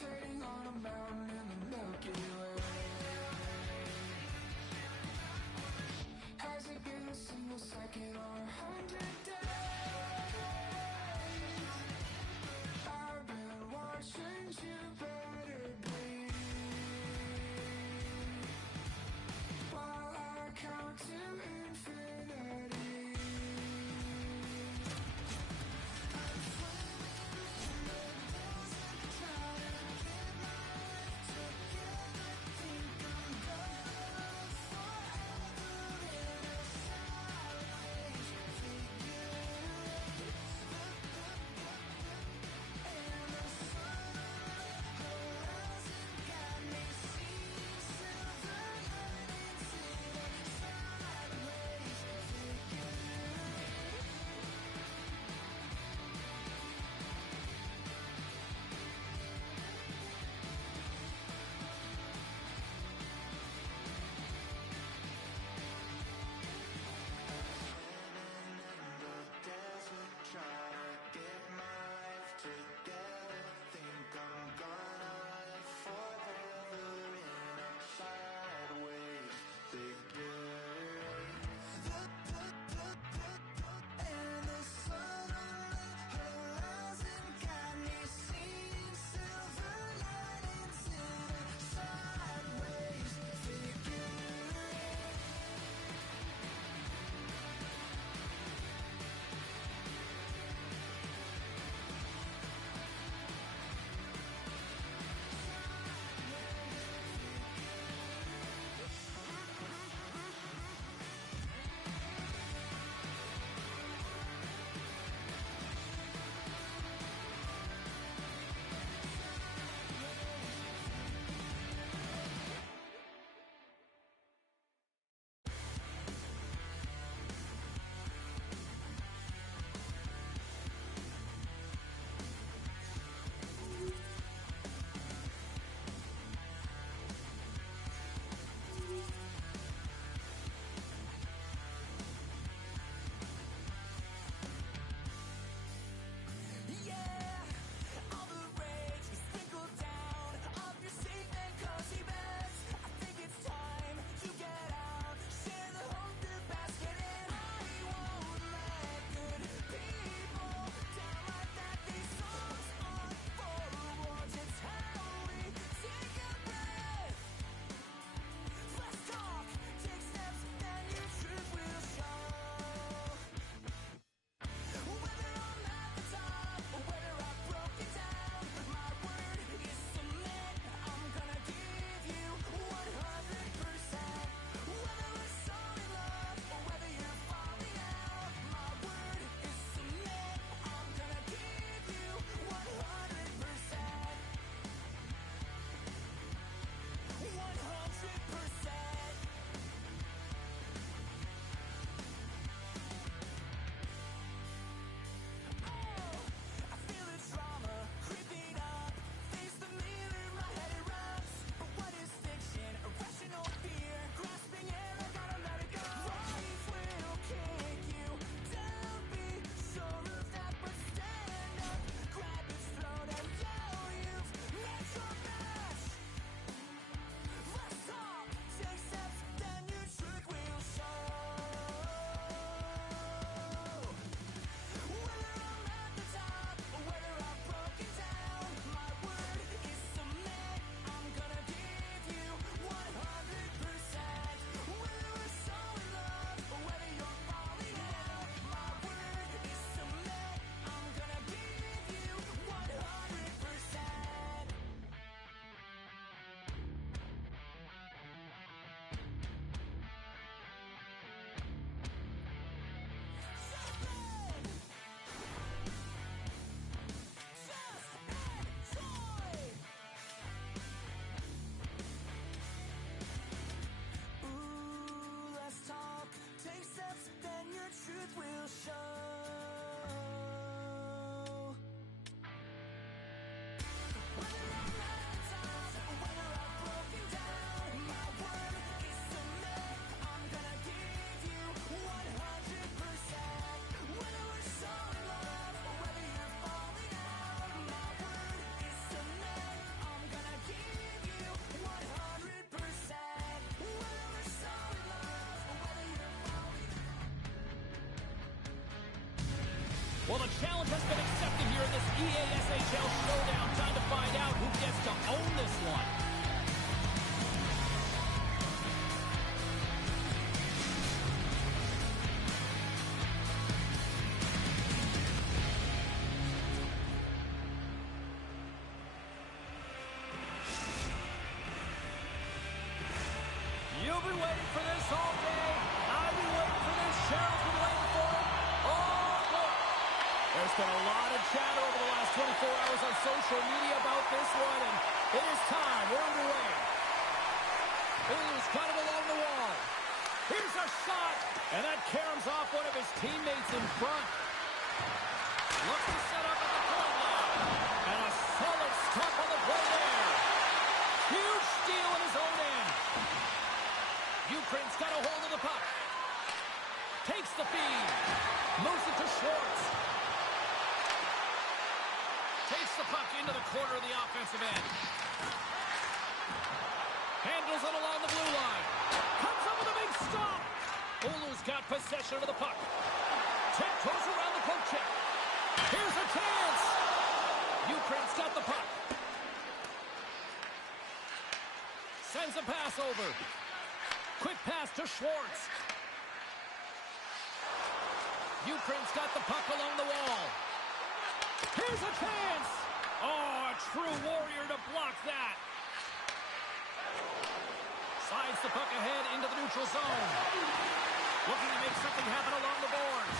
levitating on a mountain in the Milky Way. Has it been a single second or 100 days? I've been watching you better bleed while I count to infinity. I'm swimming in the pools of the cloud and give my life to Well, the challenge has been accepted here in this EASHL showdown. Time to find out who gets to own this one. You've been waiting for this all day. I've been waiting for this. Cheryl's been waiting for it. Oh, boy. There's been a lot of chatter over the last 24 hours on social media about this one, and it is time. We're underway. Ithl's got it along the wall. Here's a shot, and that caroms off one of his teammates in front. Looks to set up at the point line. And a solid stop on the play there. Huge steal in his own end. Ukraine's got a hold of the puck. Takes the feed. Moves it to Schwartz. Takes the puck into the corner of the offensive end. Handles it along the blue line. Comes up with a big stop. Oulu's got possession of the puck. Tiptoes around the poke check. Here's a chance. Ukraine's got the puck. Sends a pass over. Quick pass to Schwartz. Ukraine's got the puck along the wall. Here's a chance. Oh, a true warrior to block that. Slides the puck ahead into the neutral zone. Looking to make something happen along the boards.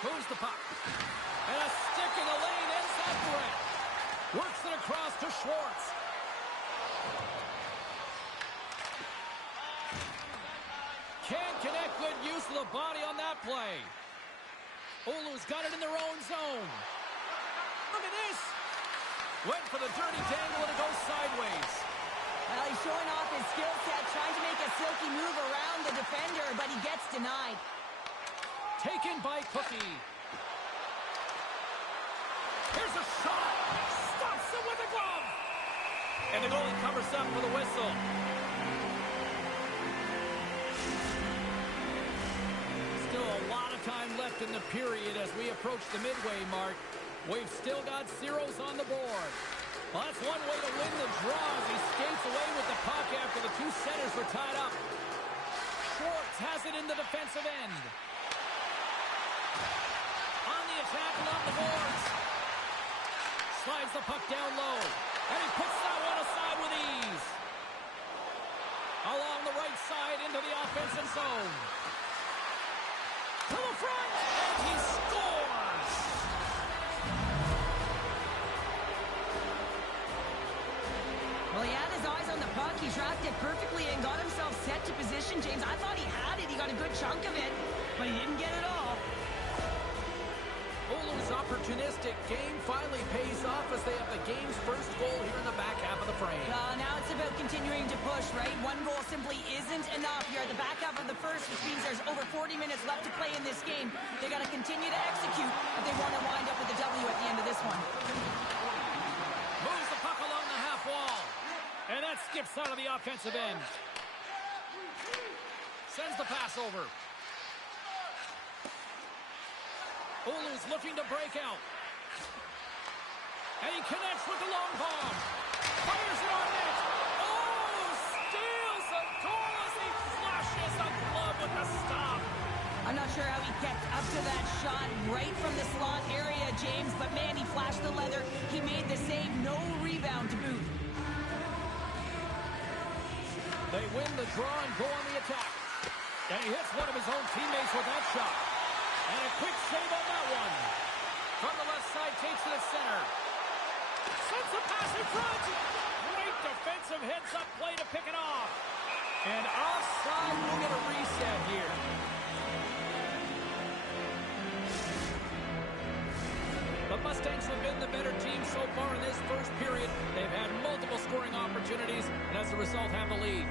Moves the puck. And a stick in the lane ends that threat. Works it across to Schwartz. Can't connect. Good use of the body on that play. Oulu's got it in their own zone. Look at this. Went for the dirty dangle and it goes sideways. Well, he's showing off his skill set, trying to make a silky move around the defender, but he gets denied. Taken by Cookie. Here's a shot. Stops him with a glove. And the goalie covers up for the whistle. Still a lot of time left in the period as we approach the midway mark. We've still got zeros on the board. Well, that's one way to win the draw as he skates away with the puck after the two centers were tied up. Schwartz has it in the defensive end. On the attack along the boards. Slides the puck down low. And he puts that one aside with ease. Along the right side into the offensive zone. To the front, and he scores! Well, he had his eyes on the puck. He tracked it perfectly and got himself set to position, James. I thought he had it. He got a good chunk of it, but he didn't get it all. Oulu's opportunistic game finally pays off as they have the game's first goal here in the back half of the frame. Now it's about continuing to push, right? One goal simply isn't enough. You're at the back half of the first, which means there's over 40 minutes left to play in this game. They got to continue to execute if they want to wind up with a W at the end of this one. Moves the puck along the half wall. And that skips out of the offensive end. Sends the pass over. Oulu's looking to break out. And he connects with the long bomb. Fires it on net. Oh, steals a goal as he flushes a glove with the stop. I'm not sure how he kept up to that shot right from the slot area, James, but man, he flashed the leather. He made the save, no rebound to boot. They win the draw and go on the attack. And he hits one of his own teammates with that shot. And a quick save on that one. From the left side, takes it at center. Sends a pass in front. Great defensive heads-up play to pick it off. And offside, we'll get a reset here. The Mustangs have been the better team so far in this first period. They've had multiple scoring opportunities, and as a result, have the lead.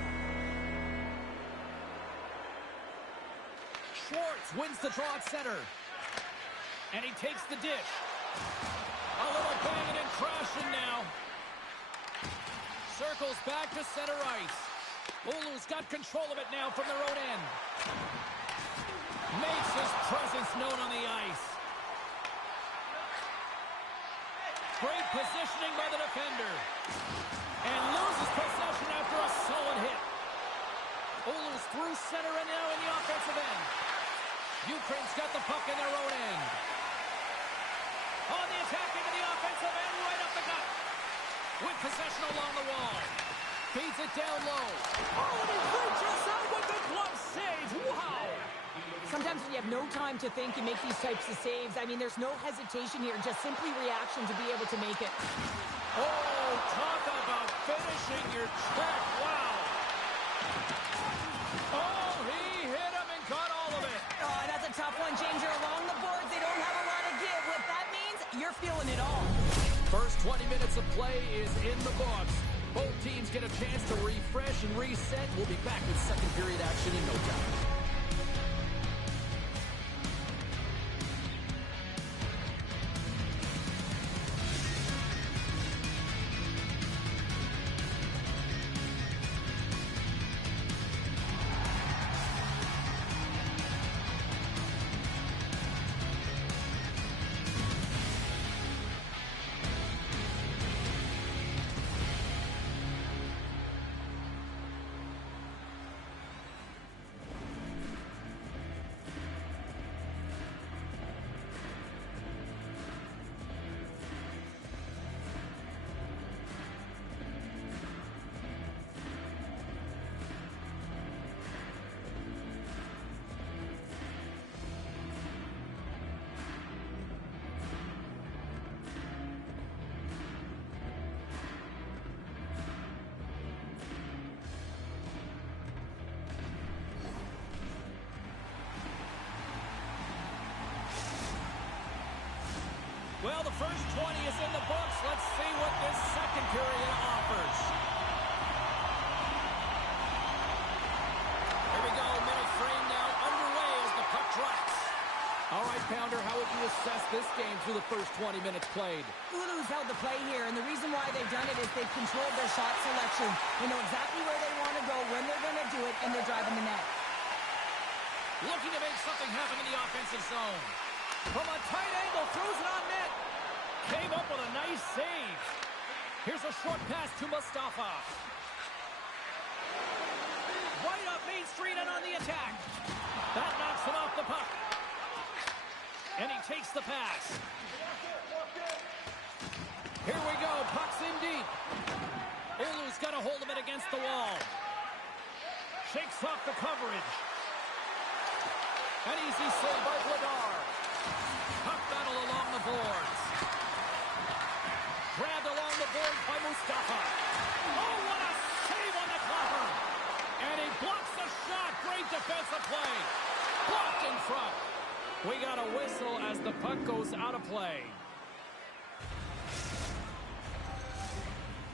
Schwartz wins the draw at center. And he takes the dish. A little banging and crashing now. Circles back to center ice. Oulu's got control of it now from their own end. Makes his presence known on the ice. Great positioning by the defender. And loses possession after a solid hit. Oilers through center and now in the offensive end. Ukraine's got the puck in their own end. On the attack into the offensive end, right up the gut. With possession along the wall. Feeds it down low. Oh, and he reaches out with the glove save. Wow. Sometimes when you have no time to think, you make these types of saves. I mean, there's no hesitation here, just simply reaction to be able to make it. Oh, talk about finishing your check. Wow. Oh, he hit him and got all of it. Oh, that's a tough one, James. You're along the boards. They don't have a lot of give. What that means, you're feeling it all. First 20 minutes of play is in the books. Both teams get a chance to refresh and reset. We'll be back with second period action in no time. Well, the first 20 is in the books. Let's see what this second period offers. Here we go, middle frame now underway as the puck drops. All right, Pounder, how would you assess this game through the first 20 minutes played? Hulu's held the play here, and the reason why they've done it is they've controlled their shot selection. They know exactly where they want to go, when they're going to do it, and they're driving the net. Looking to make something happen in the offensive zone. From a tight angle, throws it on net. Came up with a nice save. Here's a short pass to Mustafa. Right up Main Street and on the attack. That knocks him off the puck. And he takes the pass. Here we go. Puck's in deep. Oulu's got a hold of it against the wall. Shakes off the coverage. An easy save by Vladar. Puck battle along the boards. Grabbed along the boards by Mustafa. Oh, what a save on the clapper. And he blocks the shot. Great defensive play. Blocked in front. We got a whistle as the puck goes out of play.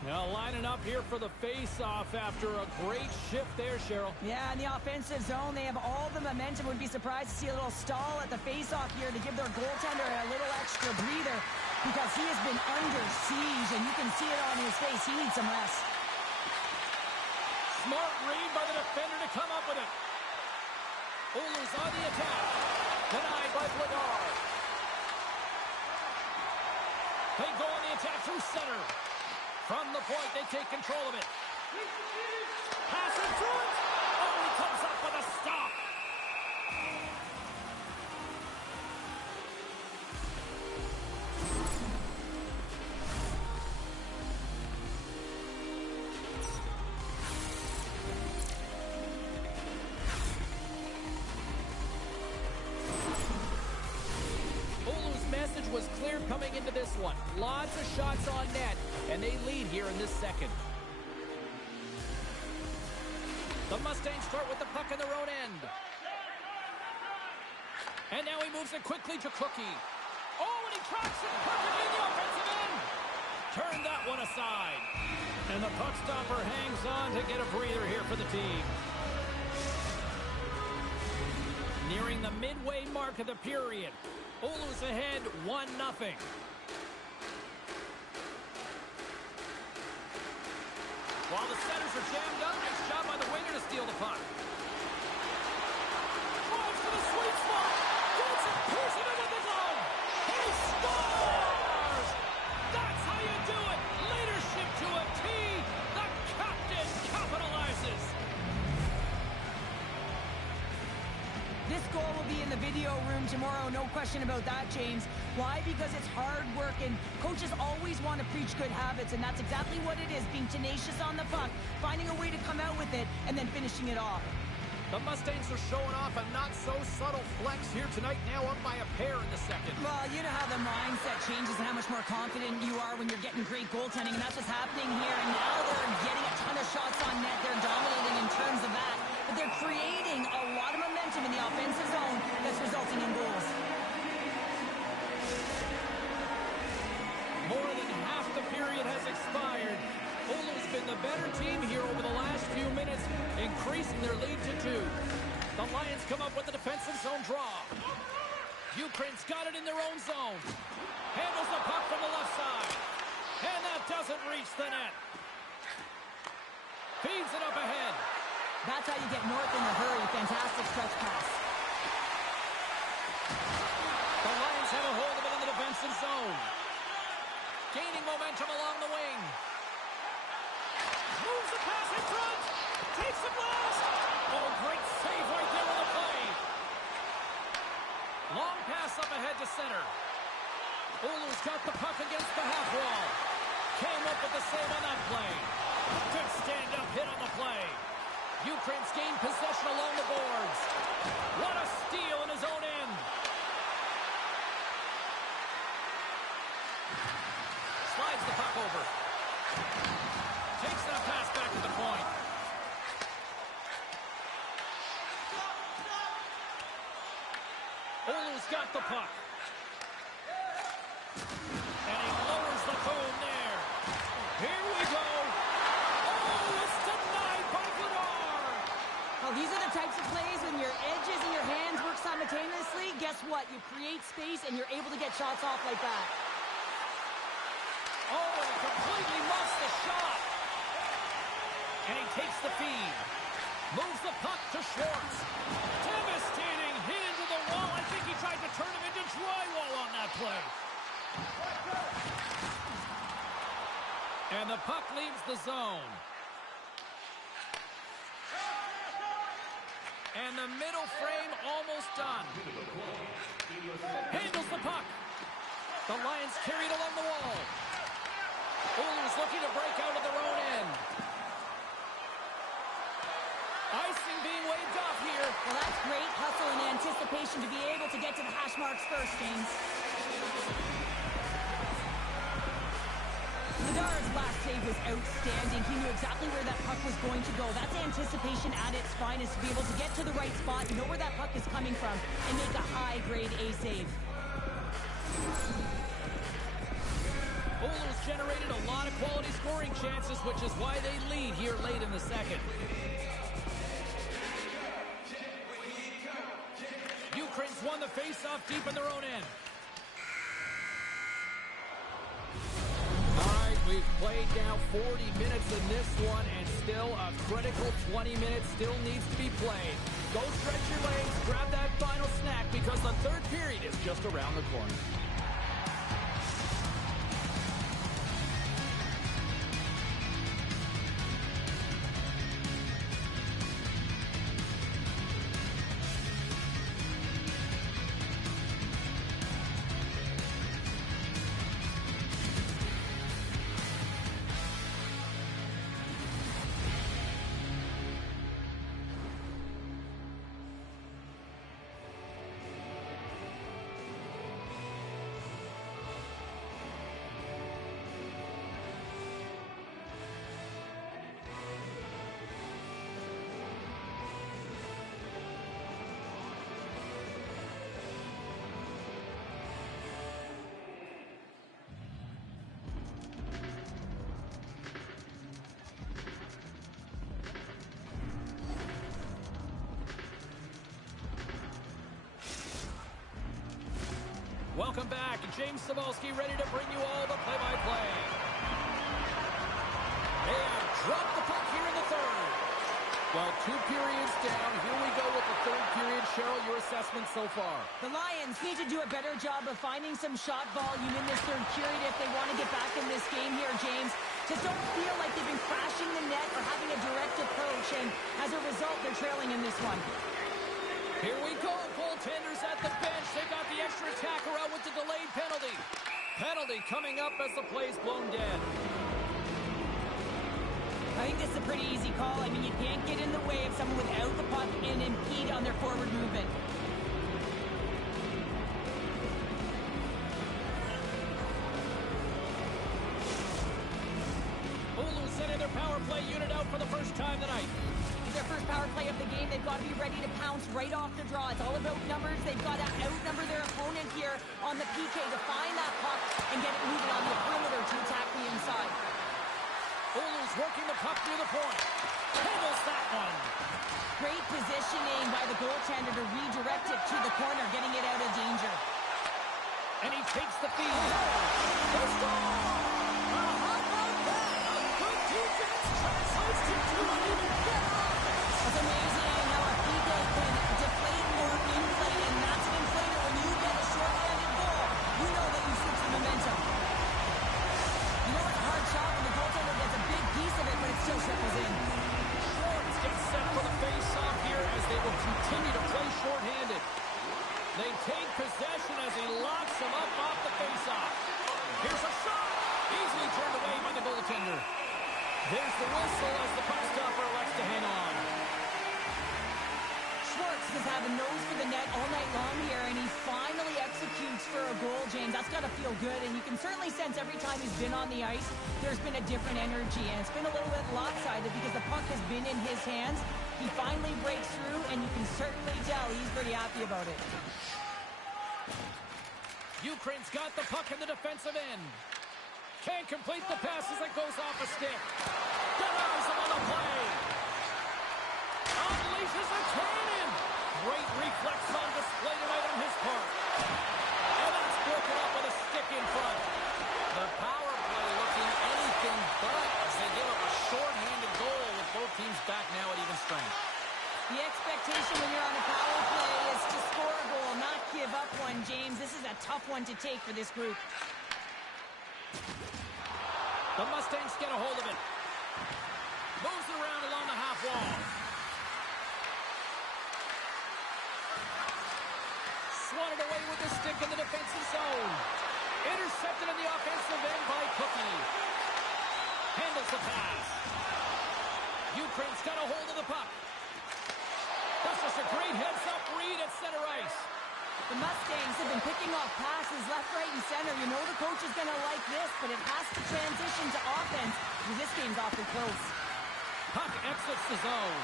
Now lining up here for the face-off after a great shift there, Cheryl. Yeah, in the offensive zone, they have all the momentum. Would be surprised to see a little stall at the face-off here to give their goaltender a little extra breather because he has been under siege, and you can see it on his face. He needs some rest. Smart read by the defender to come up with it. Oilers on the attack. Denied by Vladar. They go on the attack through center. From the point, they take control of it. Pass it through it. Oh, he comes up with a stop. Oulu's message was clear coming into this one. Lots of shots on net. And they lead here in this second. The Mustangs start with the puck in their own end. And now he moves it quickly to Cookie. Oh, and he tracks it perfectly in the offensive end. Turn that one aside. And the puck stopper hangs on to get a breather here for the team. Nearing the midway mark of the period. Oulu's ahead 1-0. While the centers are jammed up, nice job by the winger to steal the puck. Drives to the sweet spot. in the video room tomorrow, no question about that, James. Why? Because it's hard work, and coaches always want to preach good habits, and that's exactly what it is, being tenacious on the puck, finding a way to come out with it, and then finishing it off. The Mustangs are showing off a not-so-subtle flex here tonight, now up by a pair in the second. Well, you know how the mindset changes and how much more confident you are when you're getting great goaltending, and that's what's happening here. And now they're getting a ton of shots on net. They're dominating in terms of that, but they're creating a lot of momentum in the offensive zone that's resulting in goals. More than half the period has expired. Oulu's been the better team here over the last few minutes, increasing their lead to 2. The Lions come up with the defensive zone draw. Ukraine's got it in their own zone. Handles the puck from the left side. And that doesn't reach the net. Feeds it up ahead. That's how you get north in a hurry. Fantastic stretch pass. The Lions have a hold of it in the defensive zone. Gaining momentum along the wing. Moves the pass in front. Takes the blast. Oh, great save right there on the play. Long pass up ahead to center. Oulu's got the puck against the half wall. Came up with the save on that play. Good stand-up hit on the play. Ukraine's gained possession along the boards. What a steal in his own end. Slides the puck over. Takes that pass back to the point. Oulu's got the puck. And he lowers the boom there. Here we go. Oh, it's denied by Vladar. Well, these are the types of plays when your edges and your hands work simultaneously. Guess what? You create space and you're able to get shots off like that. Oh, and he completely muffs the shot. And he takes the feed. Moves the puck to Schwartz. Devastating hit into the wall. I think he tried to turn him into drywall on that play. And the puck leaves the zone. And the middle frame almost done. Handles the puck. The Lions carried along the wall. Oulu's looking to break out of their own end. Icing being waved off here. Well, that's great hustle and anticipation to be able to get to the hash marks first, James. Vladar's last save was outstanding. He knew exactly where that puck was going to go. That's anticipation at its finest, to be able to get to the right spot, know where that puck is coming from, and make a high-grade A save. Oulu's generated a lot of quality scoring chances, which is why they lead here late in the second. Ukraine's won the face-off deep in their own end. All right, we've played now 40 minutes in this one, and still a critical 20 minutes still needs to be played. Go stretch your legs, grab that final snack, because the third period is just around the corner. Welcome back. James Cybulski ready to bring you all the play-by-play. They have dropped the puck here in the third. Well, 2 periods down. Here we go with the third period. Cheryl, your assessment so far? The Lions need to do a better job of finding some shot volume in this third period if they want to get back in this game here, James. Just don't feel like they've been crashing the net or having a direct approach, and as a result, they're trailing in this one. Here we go. Goaltenders at the bench. They got the extra attacker out with the delayed penalty. Penalty coming up as the play's blown dead. I think this is a pretty easy call. I mean, you can't get in the way of someone without the puck and impede on their forward movement. Oulu's sending their power play unit out for the first time tonight. It's their first power play of the game. They've got to be ready to pounce right off the draw. It's all about numbers. They've got to outnumber their opponent here on the PK to find that puck and get it moving on the perimeter to attack the inside. Oulu's working the puck near the point. Handles that one. Great positioning by the goaltender to redirect it to the corner, getting it out of danger. And he takes the feed. The score! How about that? A good defense translates into an even better offense. It's amazing how a PK can deflate or inflate, and that's an inflator. When you get a short-handed goal, you know that you switch the momentum. You know it's a hard shot when the goaltender gets a big piece of it, but it still trickles in. Schwartz gets set for the face-off here as they will continue to play short-handed. They take possession as he locks him up off the face-off. Here's a shot! Easily turned away by the goaltender. There's the whistle as the puck stopper elects to hang on. Schwartz has had a nose for the net all night long here, and he finally executes for a goal, James. That's got to feel good, and you can certainly sense every time he's been on the ice, there's been a different energy, and it's been a little bit lopsided because the puck has been in his hands. He finally breaks through, and you can certainly tell he's pretty happy about it. Ukraine's got the puck in the defensive end. Can't complete the pass as it goes off a stick. Denies him on the play. Unleashes a cannon. Great reflex on display tonight on his part. And that's broken up with a stick in front. The power play looking anything but as they give up a short-handed goal with both teams back now at even strength. The expectation when you're on a power play is to score a goal, not give up one, James. This is a tough one to take for this group. The Mustangs get a hold of it. Moves it around along the half wall. Swatted away with the stick in the defensive zone. Intercepted in the offensive end by Cookie. Handles the pass. Ukraine's got a hold of the puck. That's just a great heads-up read at center ice. The Mustangs have been picking off passes left, right, and center. You know the coach is going to like this, but it has to transition to offense because this game's awfully close. Puck exits the zone.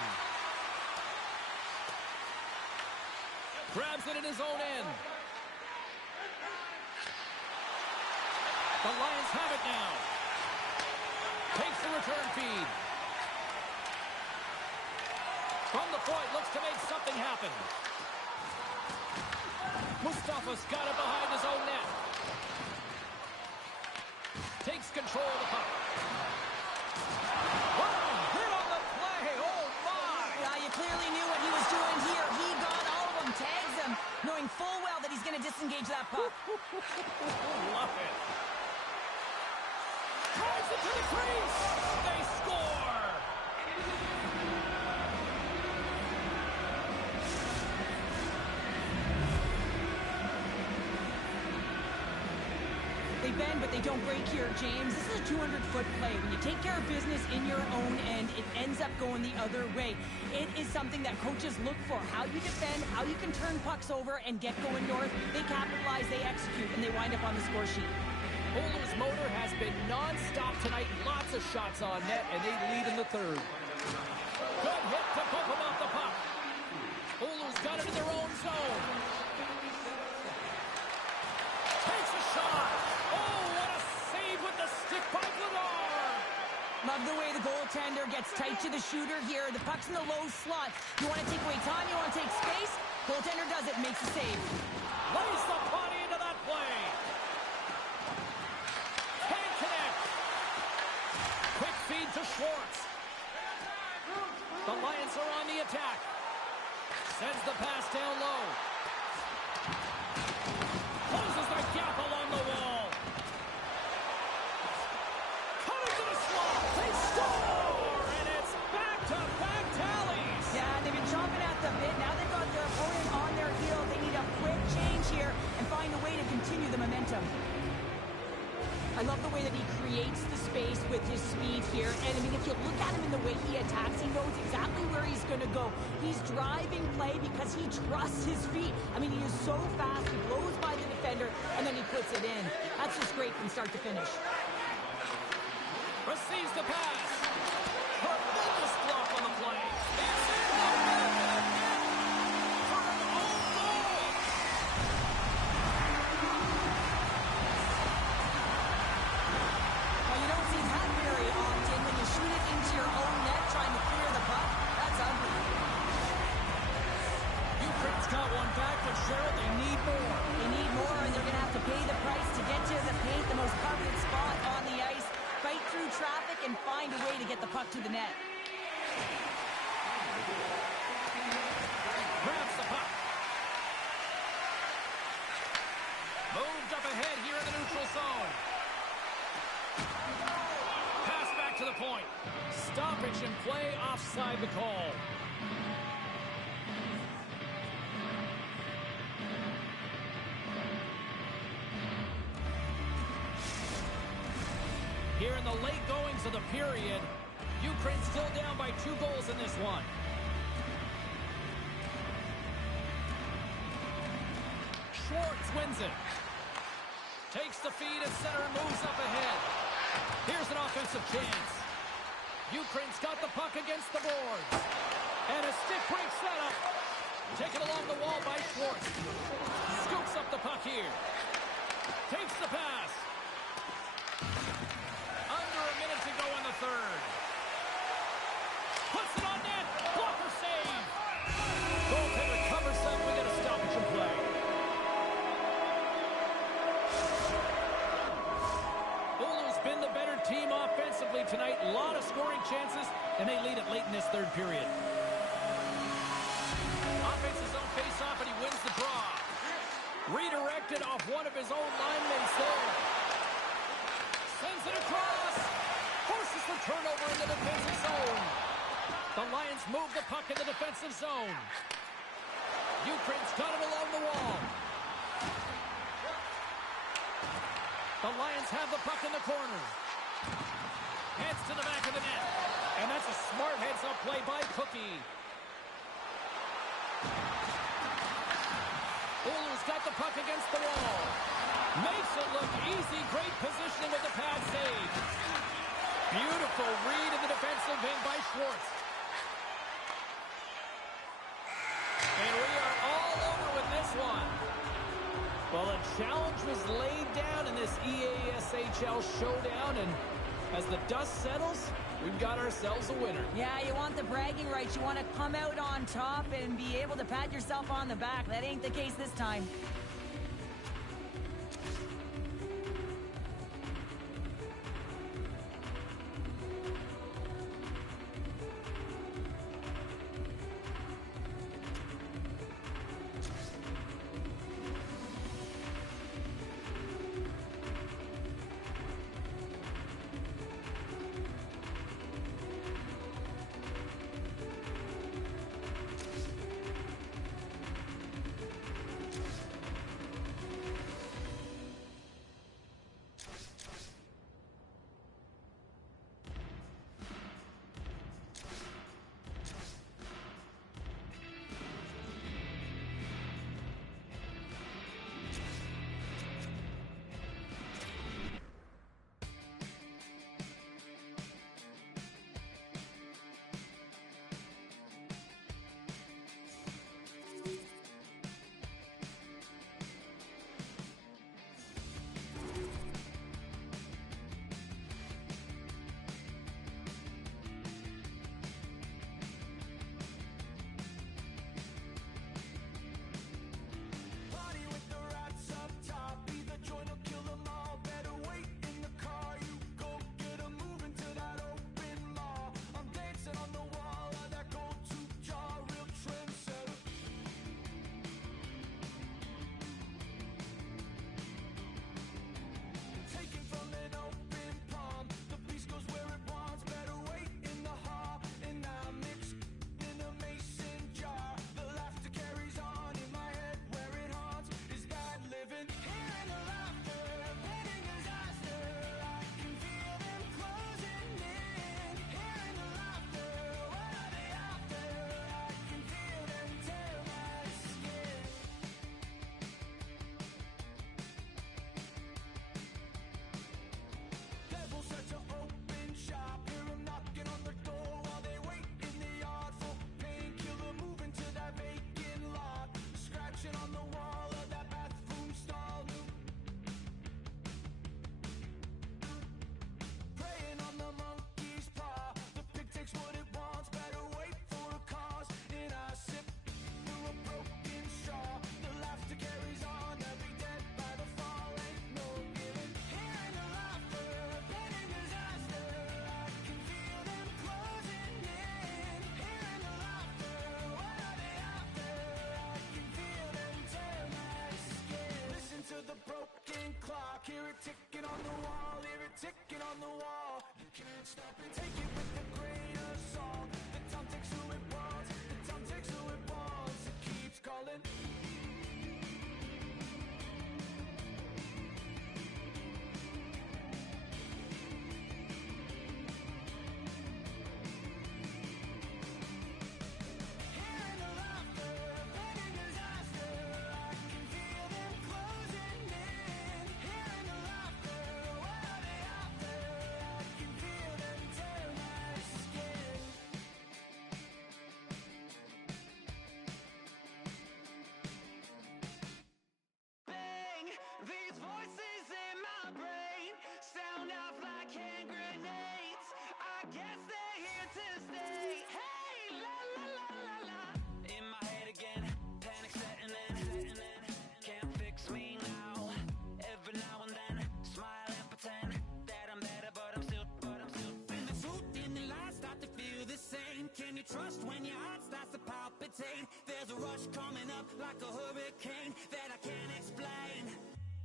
Grabs it in his own end. The Lions have it now. Takes the return feed. From the point, looks to make something happen. Mustafa's got it behind his own net. Takes control of the puck. Wow, hit on the play. Oh, my. Yeah, you clearly knew what he was doing here. He got all of them, tags them, knowing full well that he's going to disengage that puck. Love it. Drives it to the crease. They score. They bend, but they don't break here, James. This is a 200-foot play. When you take care of business in your own end, it ends up going the other way. It is something that coaches look for. How you defend, how you can turn pucks over and get going north. They capitalize, they execute, and they wind up on the score sheet. Oulu's motor has been non-stop tonight. Lots of shots on net, and they lead in the third. Good hit to bump him off the puck. Oulu's got it in their own zone. Takes a shot. Oh, what a save with the stick by Vladar. Love the way the goaltender gets tight to the shooter here. The puck's in the low slot. You want to take away time, you want to take space. Goaltender does it, makes a save. Lays the body into that play. Can't connect. Quick feed to Schwartz. The Lions are on the attack. Sends the pass down low. Closes the gap along the wall. Cutting to the slot. They score! And it's back-to-back tallies. Yeah, they've been chomping at the bit. Now they've got their opponent And I mean, if you look at him in the way he attacks, he knows exactly where he's going to go. He's driving play because he trusts his feet. I mean, he is so fast. He blows by the defender, and then he puts it in. That's just great from start to finish. Receives the pass. Tremendous block on the play. Got one back, but Cheryl, they need more. They need more, and they're going to have to pay the price to get to the paint, the most coveted spot on the ice, fight through traffic, and find a way to get the puck to the net. Grabs the puck. Moved up ahead here in the neutral zone. Pass back to the point. Stoppage in play, offside the call. Here in the late goings of the period, Ukraine still down by 2 goals in this one. Schwartz wins it. Takes the feed at center and moves up ahead. Here's an offensive chance. Ukraine's got the puck against the boards. And a stick break setup. Taken along the wall by Schwartz. Scoops up the puck here. Takes the pass. Under a minute to go in the third. Puts it on net. Blocker save. Goaltender covers up. We got a stoppage in play. Oulu's been the better team offensively tonight. A lot of scoring chances, and they lead it late in this third period. Offense his own face-off, and he wins the draw. Redirected off one of his own linemates there. Sends it across. Forces the turnover in the defensive zone. The Lions move the puck in the defensive zone. Ukraine's got it along the wall. The Lions have the puck in the corner. Heads to the back of the net. And that's a smart heads-up play by Cookie. Oulu's got the puck against the wall. Makes it look easy. Great positioning with the pad save. Beautiful read in the defensive end by Schwartz. And we are all over with this one. Well, a challenge was laid down in this EASHL showdown, and as the dust settles, we've got ourselves a winner. Yeah, you want the bragging rights. You want to come out on top and be able to pat yourself on the back. That ain't the case this time. ticking on the wall. You can't stop it, take it with a grain of salt. The time takes who it wants, the time takes who it wants. It keeps calling. Hearing the laughter, planning disaster. I can feel them closing in. Hearing the laughter, what are they after? I can feel them tear my skin. Bang! These voices in my brain sound off like hand grenades. I guess they're here to stay. Hey, la la la la la. In my head again, panic setting in. Can't fix me now. Every now and then, smile and pretend that I'm better, but I'm still. When the truth and the lies start to feel the same, can you trust when your heart starts to palpitate? There's a rush coming up like a hurricane that I can't explain,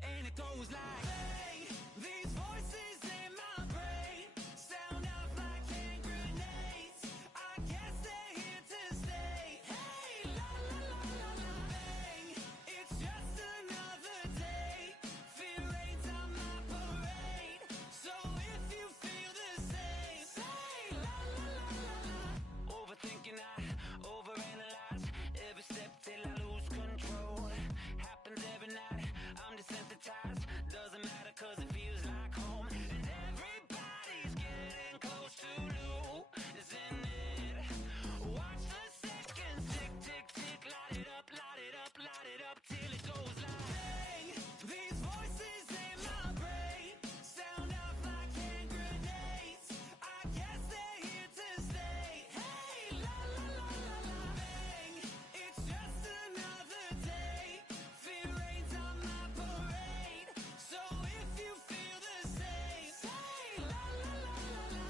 and it goes like, bang, these voices in my brain sound off like hand grenades. I guess they're here to stay. Hey, la la la la la. Bang, it's just another day. Fear ain't on my parade. So if you feel the same, say la la la la la. Overthinking, I overanalyze every step till I lose control. Happens every night, I'm desensitized. Doesn't matter cause it feels like home. And everybody's getting close to losing it. Watch the seconds tick, tick, tick. Light it up, light it up, light it up till it goes like, bang, these voices in my brain sound off like hand grenades. I guess they're here to stay. Hey, la la la la la. Bang, it's just another day. Fear ain't on my parade. So if you feel the same, say la la la la la.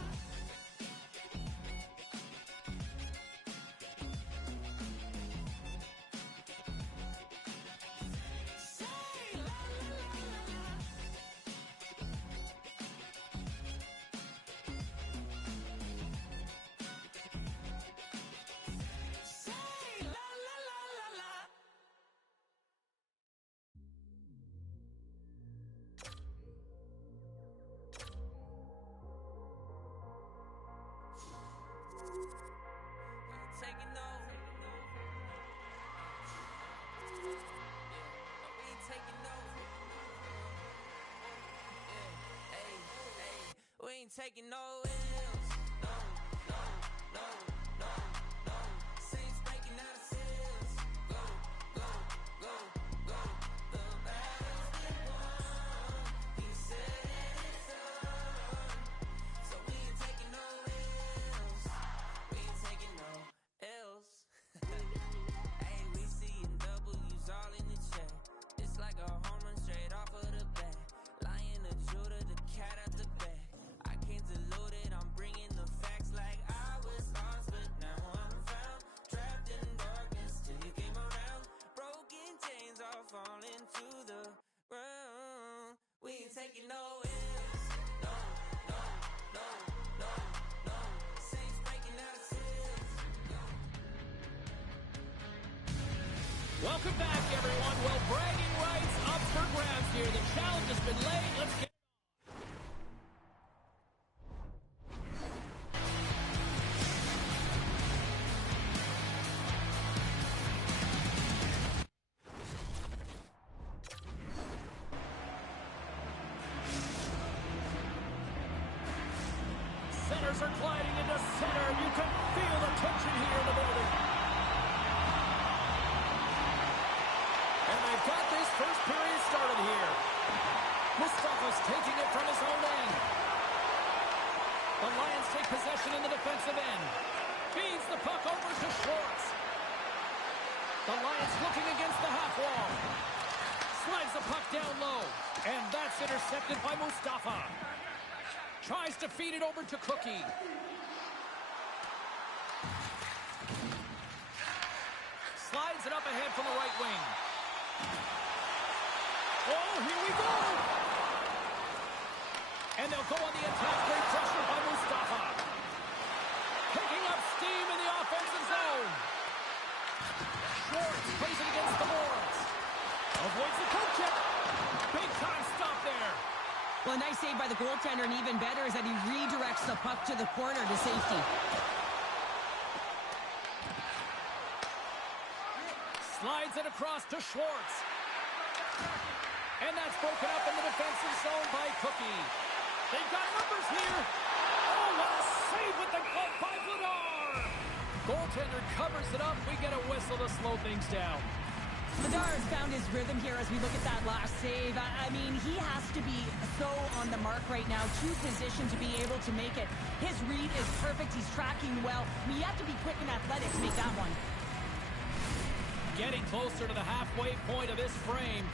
Say la la la la la. Say la la la la la. Taking over. We ain't taking over. Yeah, hey, hey, we ain't taking no L's. No, no, no, no, no. Saints breaking out of cells. Go, go, go, go. The battle's been won. He said it's done. So we ain't taking no L's. We ain't taking no L's. Hey, we seeing W's all in the chat. It's like a home run straight off of the bat. Lion of Judah, the cat out the bag. I can't dilute it, I'm bringing the facts like I was lost, but now I'm found. Trapped in darkness till you came around. Broken chains all falling to the ground. We ain't taking no L's. No, no, no, no, no. Saints breaking out of cells. Welcome back, everyone. Well, bragging rights up for grabs here. The challenge has been laid. Let's get centers are gliding into center. You can feel the tension here in the building. And they've got this first period started here. Mustafa's taking it from his own end. The Lions take possession in the defensive end. Feeds the puck over to Schwartz. The Lions looking against the half wall. Slides the puck down low. And that's intercepted by Mustafa. Tries to feed it over to Cookie. Slides it up ahead from the right wing. Oh, here we go! And they'll go on the attack. Great pressure by Mustafa. Picking up steam in the offensive zone. Schwartz plays it against the boards. Avoids the poke check. Big time stop there. Well, a nice save by the goaltender, and even better is that he redirects the puck to the corner to safety. Slides it across to Schwartz. And that's broken up in the defensive zone by Cookie. They've got numbers here. Oh, what a save with the glove by Vladar. Goaltender covers it up. We get a whistle to slow things down. Vladar has found his rhythm here as we look at that last save. I mean, he has to be so on the mark right now, to position to be able to make it. His read is perfect. He's tracking well. I mean, you have to be quick and athletic to make that one. Getting closer to the halfway point of this frame.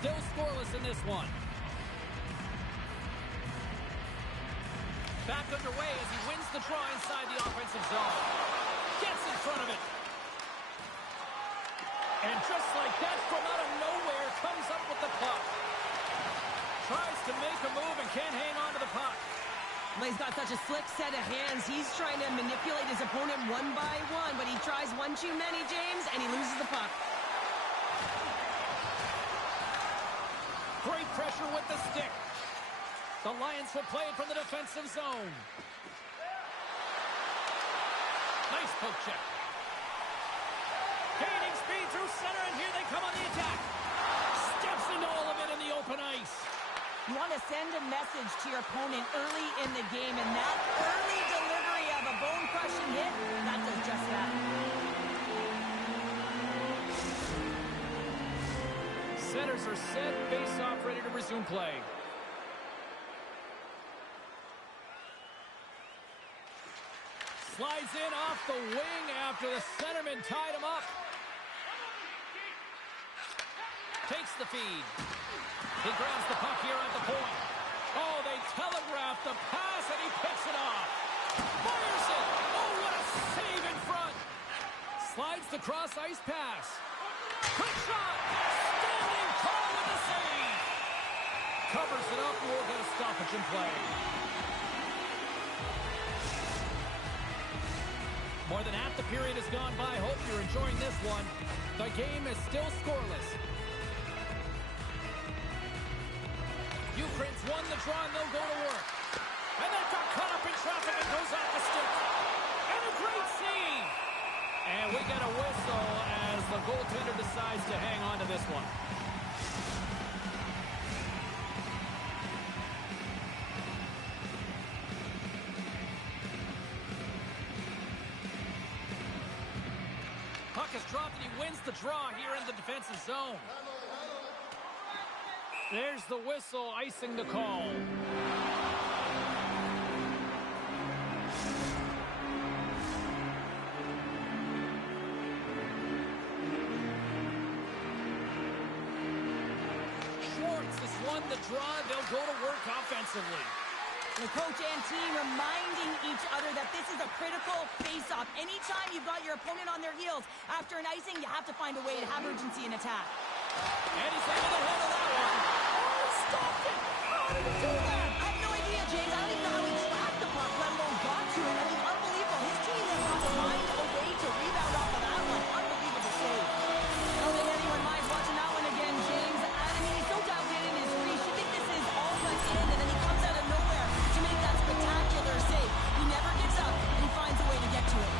Still scoreless in this one. Back underway as he wins the draw inside the offensive zone. Gets in front of it. And just like that, from out of nowhere, comes up with the puck. Tries to make a move and can't hang on to the puck. Well, he's got such a slick set of hands. He's trying to manipulate his opponent one by one, but he tries one too many, James, and he loses the puck. Great pressure with the stick. The Lions will play it from the defensive zone. Nice poke check. Gaining speed through center, and here they come on the attack. Steps into all of it in the open ice. You want to send a message to your opponent early in the game, and that early delivery of a bone-crushing hit, that does just that. Centers are set, face-off ready to resume play. Slides in off the wing after the centerman tied him up. Takes the feed. He grabs the puck here at the point. Oh, they telegraph the pass, and he picks it off. Fires it. Oh, what a save in front. Slides the cross-ice pass. Quick shot. Standing tall with the save. Covers it up, and we'll get a stoppage in play. More than half the period has gone by. Hope you're enjoying this one. The game is still scoreless. Ukraine's won the draw, and they'll go to work. And that got caught up in traffic and goes off the stick. And a great save. And we get a whistle as the goaltender decides to hang on to this one. Puck is dropped, and he wins the draw here in the defensive zone. There's the whistle, icing the call. Schwartz has won the draw. They'll go to work offensively. The coach and team reminding each other that this is a critical face-off. Anytime you've got your opponent on their heels, after an icing, you have to find a way to have urgency in attack. And he's able to handle that one. Oh, stopped it. How did he do that? I have no idea, James. I don't even know how he tracked the puck, let alone got to it. I mean, unbelievable. His team has got to find a way to rebound off of that one. Unbelievable save. I don't think anyone minds watching that one again, James. I mean, he's so dialed in his reach. You think this is all but in, and then he comes out of nowhere to make that spectacular save. He never gives up, and he finds a way to get to it.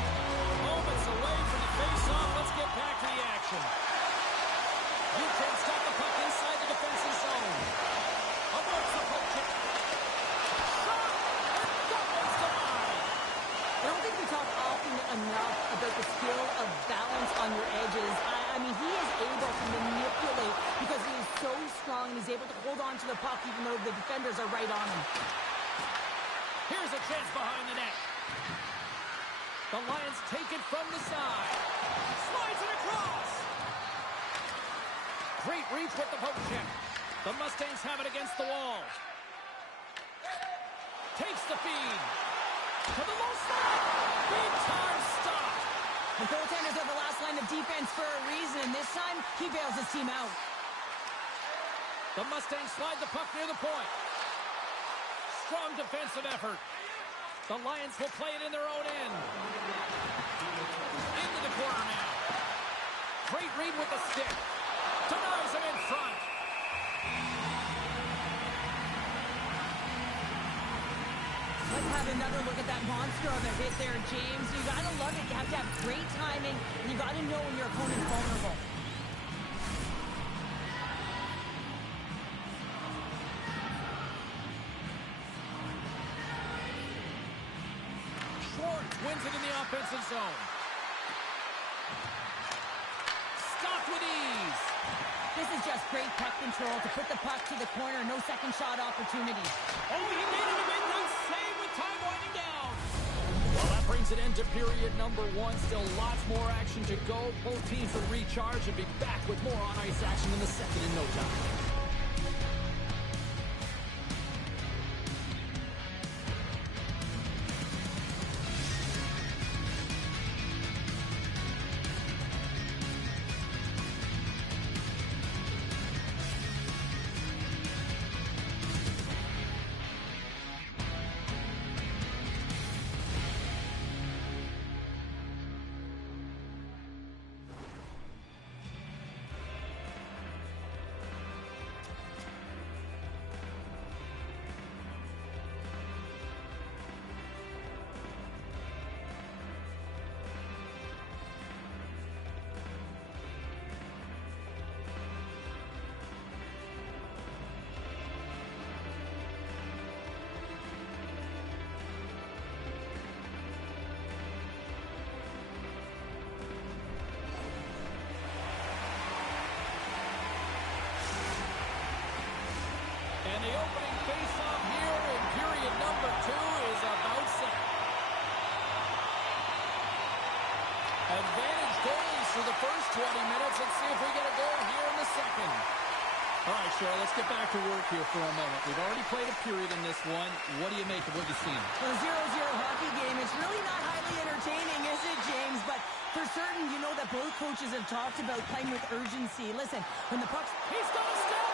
Moments away from the face-off. Let's get back to the action. You can't stop the puck inside the defensive zone. Avoids the poke check. Shot! And that one's denied. I don't think we talk often enough about the skill of balance on your edges. I mean, he is able to manipulate because he is so strong and he's able to hold on to the puck even though the defenders are right on him. Here's a chance behind the net. The Lions take it from the side. Slides it across. Great reach with the poke check. The Mustangs have it against the wall. Takes the feed. To the low slot. Big time stop. The goaltenders are the last line of defense for a reason. This time, he bails his team out. The Mustangs slide the puck near the point. strong defensive effort. The Lions will play it in their own end. Into the corner now. Great read with the stick. Denies him in front. Let's have another look at that monster of a hit there, James. You gotta love it. You have to have great timing, and you gotta know when your opponent's vulnerable. Schwartz wins it in the offensive zone. Stopped with ease. This is just great puck control to put the puck to the corner. No second shot opportunity. Oh, he made it a midnight save with time winding down. Well, that brings an end to period number one. Still lots more action to go. Both teams will recharge and be back with more on-ice action in the second in no time. And the opening face-off here in period number two is about set. Advantage goalies for the first 20 minutes. Let's see if we get a goal here in the second. All right, Cheryl, let's get back to work here for a moment. We've already played a period in this one. What do you make of what you've seen? A 0-0 hockey game. It's really not highly entertaining, is it, James? But for certain, you know that both coaches have talked about playing with urgency. Listen, when the puck's... He's got a step!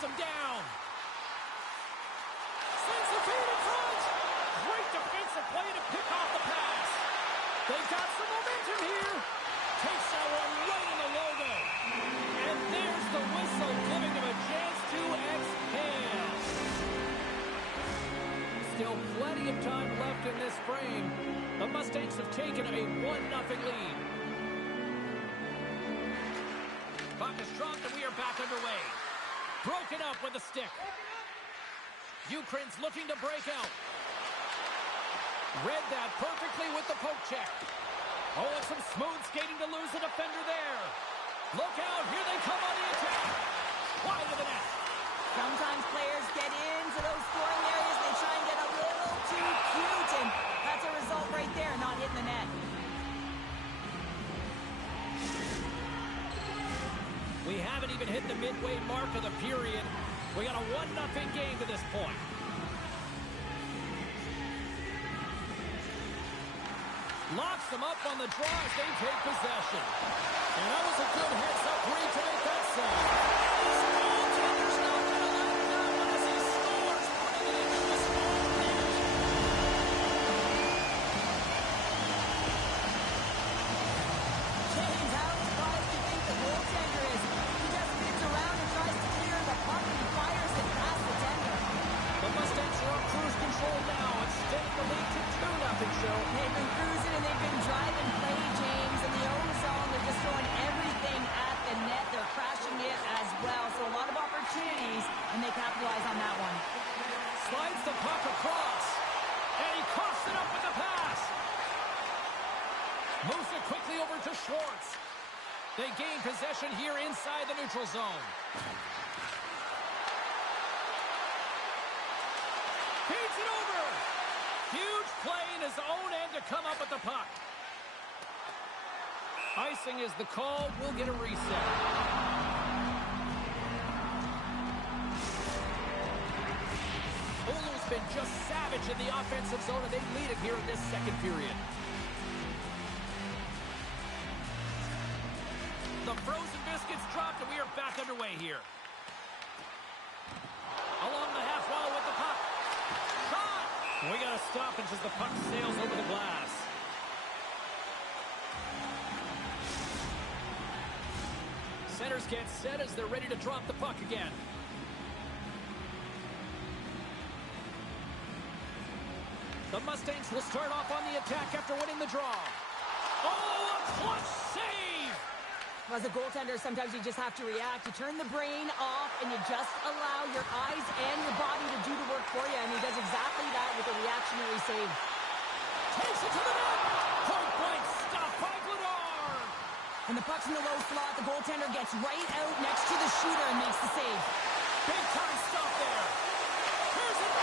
Him down. Sends the feed in front. Great defensive play to pick off the pass. They've got some momentum here. Takes that one right in the logo. And there's the whistle, giving them a chance to exhale. Still plenty of time left in this frame. The Mustangs have taken a 1-0 lead. Puck is dropped and we are back underway. Broken up with a stick. Ukraine's looking to break out. Read that perfectly with the poke check. Oh, and some smooth skating to lose the defender there. Look out, here they come on the attack. Wide of the net. Sometimes players get into those scoring areas. They try and get a little too cute, and that's a result right there, not hitting the net. We haven't even hit the midway mark of the period. We got a 1-0 game to this point. Locks them up on the draw as they take possession. And that was a good heads-up read to make that save. This goaltender's not going to let it down as he scores, putting it into his own net. James, how surprised do you think the goaltender is? He just spins around and tries to clear the puck, and he fires it past the tender. The Mustangs are on cruise control now, extending the lead to 2-0, show. They've been cruising and they've been driving play, James. In the own zone, they're just throwing everything at the net. They're crashing it as well. So a lot of opportunities, and they capitalize on that one. Slides the puck across, and he coughs it up with the pass. Moves it quickly over to Schwartz. They gain possession here inside the neutral zone. Feeds it over. Huge play in his own end to come up with the puck. Icing is the call. We'll get a reset. Oulu's been just savage in the offensive zone, and they lead it here in this second period. The frozen biscuits dropped, and we are back underway here. Along the half wall with the puck. Shot! We got to stop as the puck sails over the glass. Centers get set as they're ready to drop the puck again. The Mustangs will start off on the attack after winning the draw. Oh, a clutch save! As a goaltender, sometimes you just have to react. You turn the brain off, and you just allow your eyes and your body to do the work for you, and he does exactly that with a reactionary save. Takes it to the net! Point blank stop by Gladar! And the puck's in the low slot. The goaltender gets right out next to the shooter and makes the save. Big time stop there. Here's it.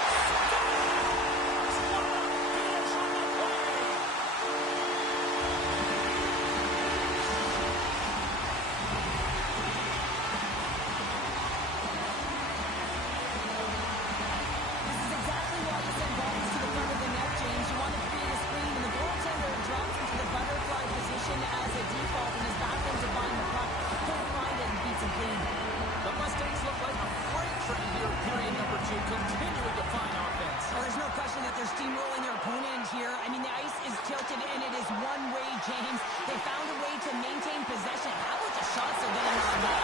As a default and his back ends are behind the puck. Can't find it and beats him clean. The Mustangs look like a freight train here in period number 2, continuing to find offense. Oh, there's no question that they're steamrolling their opponent here. I mean, the ice is tilted and it is one way, James. They found a way to maintain possession. How about the shots they're getting on that?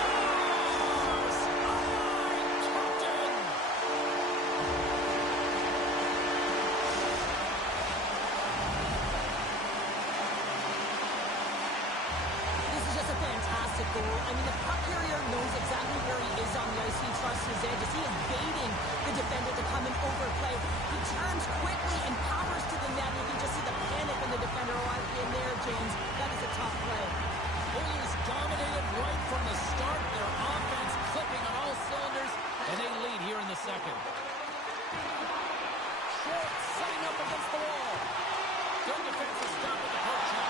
Goal. I mean, the puck carrier knows exactly where he is on the ice. He trusts his edges. He is baiting the defender to come and overplay. He turns quickly and powers to the net. You can just see the panic in the defender right in there, James. That is a tough play. Oilers dominated right from the start. Their offense clicking on all cylinders, and they lead here in the second. Short setting up against the wall. Good defensive stop with the poke check.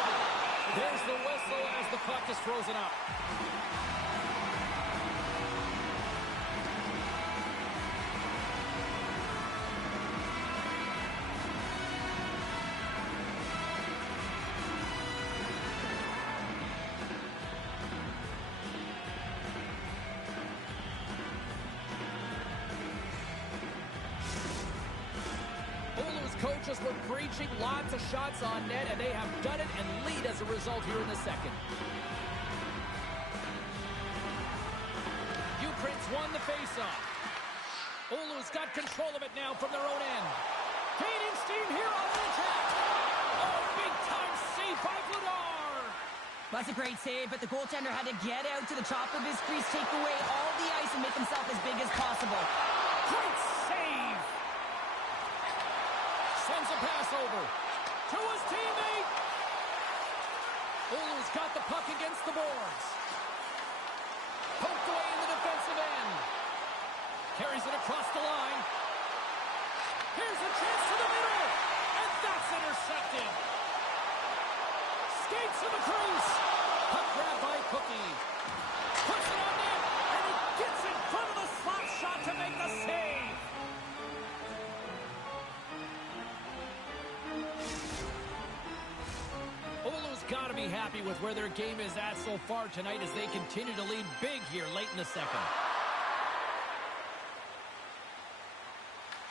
There's the whistle as the puck is frozen up. Coaches were preaching lots of shots on net, and they have done it and lead as a result here in the second. Ukraine's won the faceoff. Oulu's got control of it now from their own end. Gaining steam here on the attack. Oh, big-time save by Gladar. That's a great save, but the goaltender had to get out to the top of his crease, take away all the ice, and make himself as big as possible. Great save! Sends a pass over to his teammate. Oulu's got the puck against the boards. Poked away in the defensive end. Carries it across the line. Here's a chance to the middle. And that's intercepted. Skates to the crease. Puck grab by Cookie. Puts it on net. And he gets in front of the slap shot to make the save. Oulu's got to be happy with where their game is at so far tonight as they continue to lead big here late in the second.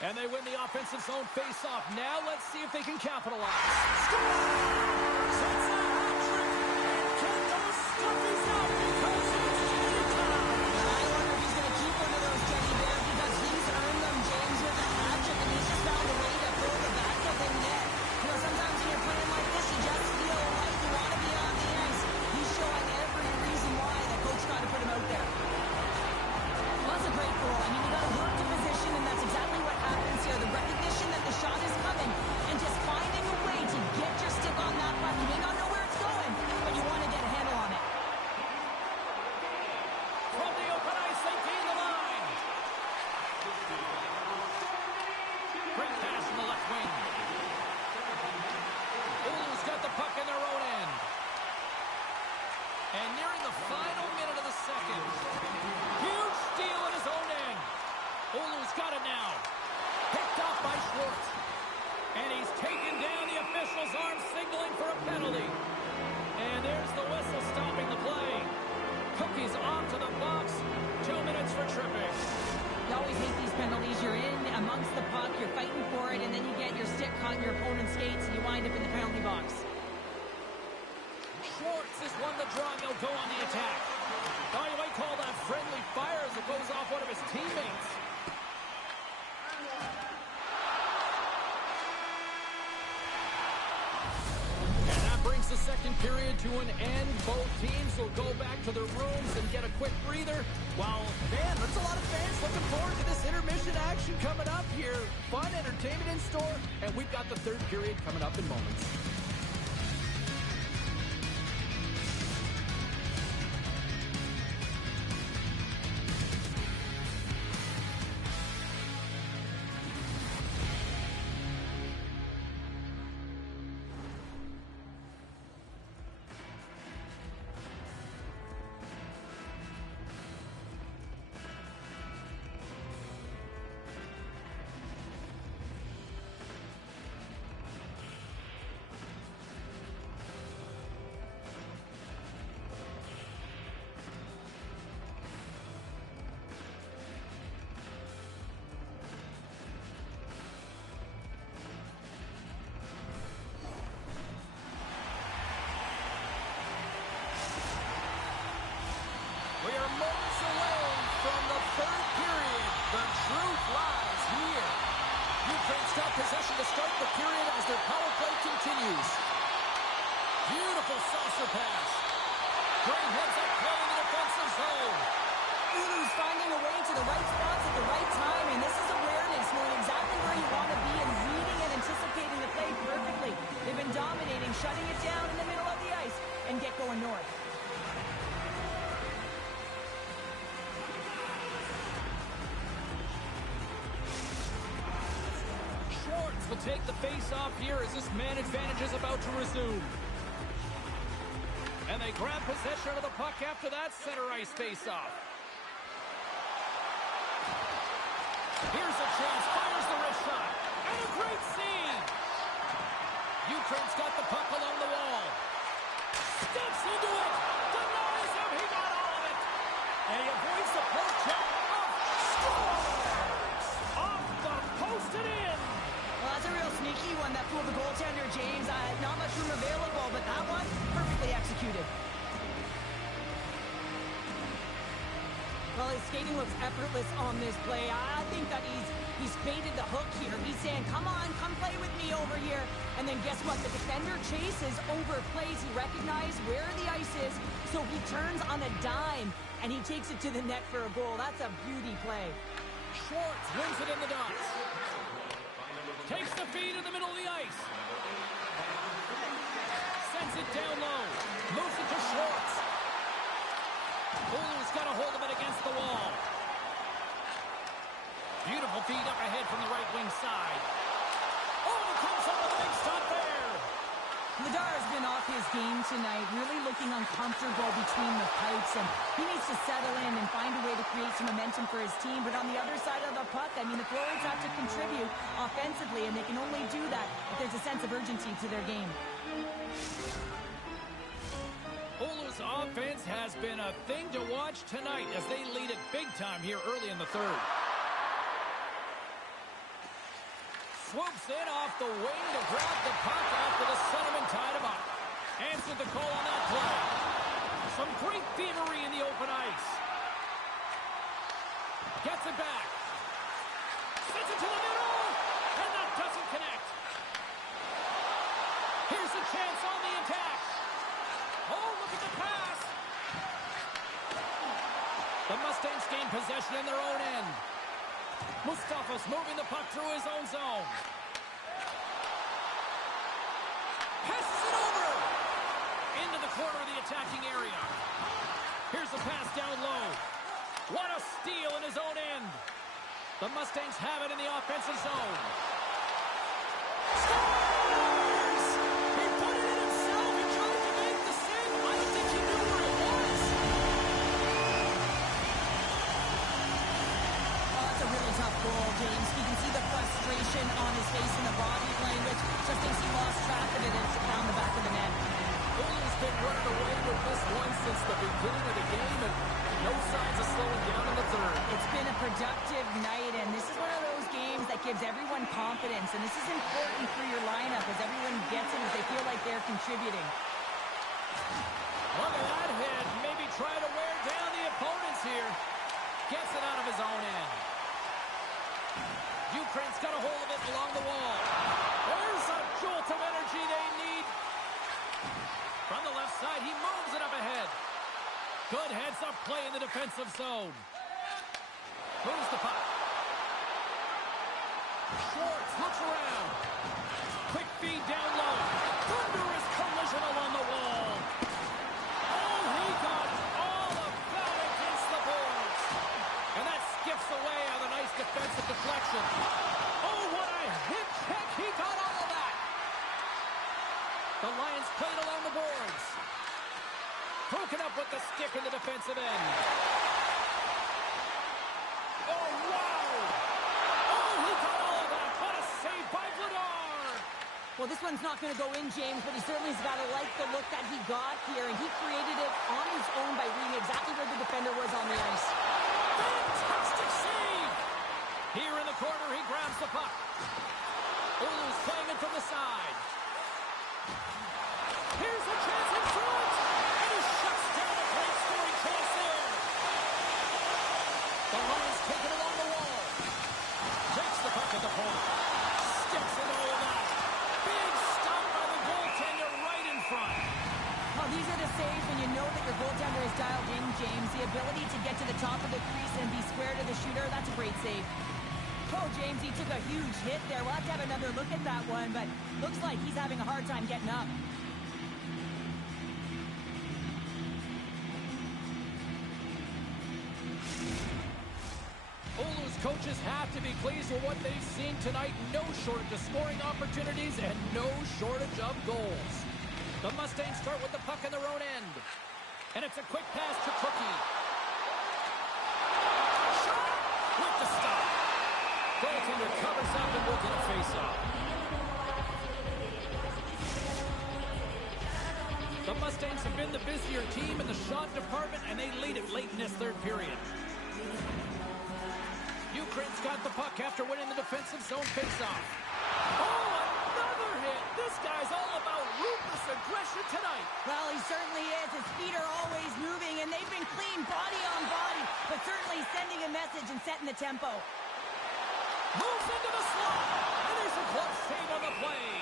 And they win the offensive zone face-off. Now let's see if they can capitalize. Scores! It's a hat-trick! And can those stuffies out because it's teddy time! I wonder if he's going to keep one of those teddy bears because he's earned them, James, with a hat-trick, and he's just found a way to throw the back of the net. You know, sometimes when you're playing like this, you just feel like you want to be on the ice. He's showing every reason why the coach got to put him out there. Well, that's a great goal. I mean, you got to work to position, and that's exactly what happens here. The recognition that the shot is coming, and just finding a way to get your stick on that puck. You may not know where it's going, but you want to get a handle on it. Olu's got it now. Picked off by Schwartz. And he's taken down. The official's arm signaling for a penalty. And there's the whistle stopping the play. Cookie's off to the box. 2 minutes for tripping. You always hate these penalties. You're in amongst the puck, you're fighting for it, and then you get your stick caught in your opponent's skates, and you wind up in the penalty box. Schwartz has won the draw, and they'll go on the attack. Oh, you might call that friendly fire as it goes off one of his teammates. And that brings the second period to an end. Both teams will go back to their rooms and get a quick breather. While, man, there's a lot of fans looking forward to this intermission action coming up here. Fun entertainment in store, and we've got the third period coming up in moments. We are moments away from the third period. The truth lies here. Ukraine's got possession to start the period as their power play continues. Beautiful saucer pass. Great heads up play in the defensive zone. Ulu's finding a way to the right spots at the right time, and this is awareness, knowing exactly where you want to be and reading and anticipating the play perfectly. They've been dominating, shutting it down in the middle of the ice, and get going north. Schwartz will take the face-off here as this man advantage is about to resume. And they grab possession of the puck after that center ice face-off. Here's a chance, fires the wrist shot, and a great scene! Ukraine's got the puck along the wall. Steps into it, denies him, he got all of it! And he avoids the post check of scores! Off the post and in! Well, that's a real sneaky one that fooled the goaltender, James. Not much room available, but that one, perfectly executed. Well, his skating looks effortless on this play. I think that he's baited the hook here. He's saying, come on, come play with me over here. And then guess what? The defender chases, overplays. He recognized where the ice is, so he turns on a dime, and he takes it to the net for a goal. That's a beauty play. Schwartz wins it in the dots. Takes the feed in the middle of the ice. Sends it down low. Moves it to Schwartz. Ulu's got a hold of it against the wall. Beautiful feed up ahead from the right wing side. Oh, comes up with a big stop there. Ladar's been off his game tonight, really looking uncomfortable between the pipes, and he needs to settle in and find a way to create some momentum for his team. But on the other side of the puck, I mean, the forwards have to contribute offensively, and they can only do that if there's a sense of urgency to their game. Ulu's offense has been a thing to watch tonight as they lead it big time here early in the third. Swoops in off the wing to grab the puck after the centerman tied him up. Answered the call on that play. Some great thievery in the open ice. Gets it back. Sends it to the middle. And that doesn't connect. Here's a chance on the attack. Oh, look at the pass. The Mustangs gain possession in their own end. Mustafa's moving the puck through his own zone. Passes it over. Into the corner of the attacking area. Here's the pass down low. What a steal in his own end. The Mustangs have it in the offensive zone. Scores! He put it in himself. He tried to make the save. I don't think he knew where it was. Oh, that's a really tough frustration on his face and the body language. Just thinks he lost track of it and it's found the back of the net. Oilers been running away with this one since the beginning of the game, and no signs of slowing down in the third. It's been a productive night, and this is one of those games that gives everyone confidence, and this is important for your lineup as everyone gets it, as they feel like they're contributing. Look at that hit. Maybe try to wear down the opponents here. Gets it out of his own end. Ukraine's got a hold of it along the wall. There's a jolt of energy they need. From the left side, he moves it up ahead. Good heads-up play in the defensive zone. Moves the puck. Schwartz looks around. Quick feed down low. Thunderous collision along the wall. Oh, he got all of that against the boards. And that skips away on a nice defensive deflection. Oh, what a hit check. He got all of that. The Lions played along the boards. Broken up with the stick in the defensive end. Oh, wow! Oh, he got all of that. What a save by Vladar! Well, this one's not going to go in, James, but he certainly's got to like the look that he got here, and he created it on his own by reading exactly where the defender was on the ice. Fantastic save! Here in the corner, he grabs the puck. Oilers playing it from the side. Here's a chance in front! And he shuts down a great scoring chance there. The Lions take it along the wall. Takes the puck at the point. Steps in all of that. Big stop by the goaltender right in front. Well, these are the saves when you know that your goaltender is dialed in, James. The ability to get to the top of the crease and be square to the shooter, that's a great save. Oh, James, he took a huge hit there. We'll have to have another look at that one, but looks like he's having a hard time getting up. Oilers coaches have to be pleased with what they've seen tonight. No shortage of scoring opportunities and no shortage of goals. The Mustangs start with the puck in their own end. And it's a quick pass to Cookie. Shot with the stop. Goaltender covers up and will get a face-off. The Mustangs have been the busier team in the shot department, and they lead it late in this third period. Ukraine's got the puck after winning the defensive zone face-off. Oh, another hit! This guy's all about ruthless aggression tonight. Well, he certainly is. His feet are always moving, and they've been clean body on body, but certainly sending a message and setting the tempo. Moves into the slot, and there's a close save on the play.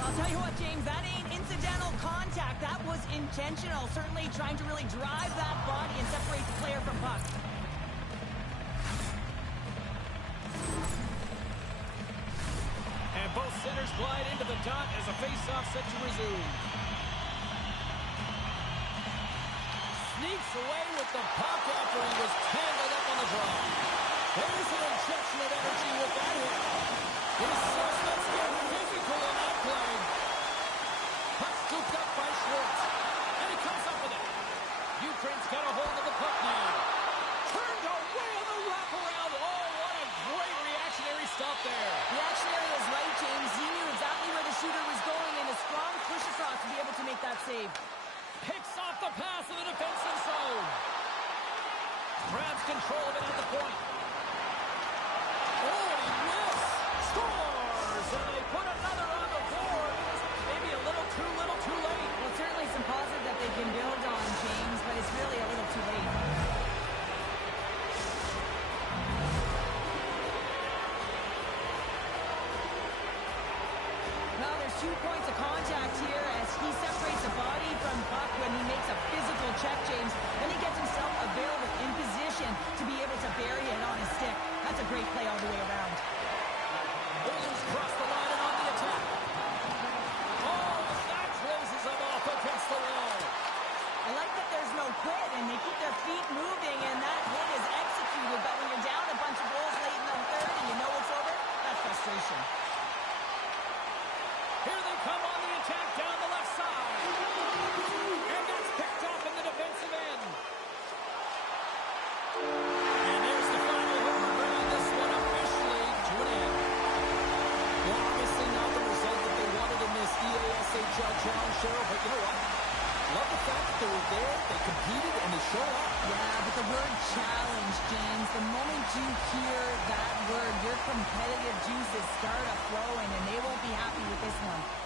I'll tell you what, James, that ain't incidental contact. That was intentional. Certainly trying to really drive that body and separate the player from puck. And both centers glide into the dot as a face-off set to resume. Sneaks away with the puck after he was tangled up on the draw. There's an injection of energy with that hit. He says, let's get physical in that play. Puck scooped up by Schwartz. And he comes up with it. Ukraine's got a hold of the puck now. Turned away on the wraparound. Oh, what a great reactionary stop there. Reactionary is right, James. He knew exactly where the shooter was going, and a strong push across to be able to make that save. Picks off the pass in the defensive zone. Grabs control of it at the point. Oh, he whiffs. Scores! And they put another on the board. Maybe a little too late. Well, certainly some positive that they can build on, James, but it's really a little too late. Well, there's 2 points of contact here as he separates the body from puck when he makes a physical check, James. Then he gets himself available in position to be able to bury it on his stick. That's a great play all the way around. Oilers cross the line and on the attack. Oh, that closes him off against the wall. I like that there's no quit, and they keep their feet moving, and that hit is executed. But when you're down a bunch of goals late in the third and you know it's over, that's frustration. Here they come on the attack down the left side. And that's picked off in the defensive end. Love the fact that they were there, they competed, and they showed up. Yeah, but the word challenge, James, the moment you hear that word, your competitive juices start a flowing, and they won't be happy with this one.